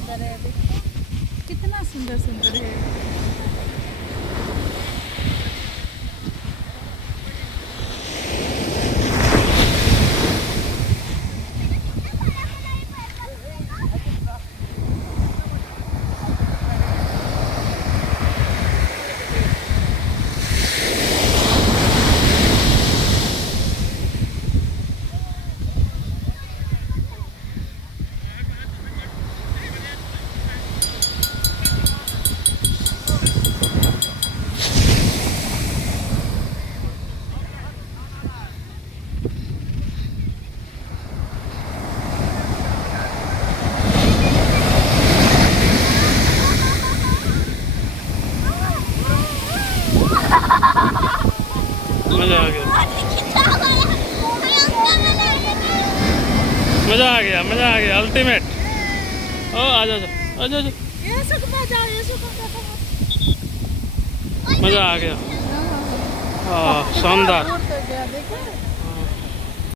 सुंदर है, देखो कितना सुंदर सुंदर है। मजा आ गया, मजा आ गया, मजा आ गया, अल्टीमेट। ओ आ जा, आ जा, मजा आ गया। शानदार।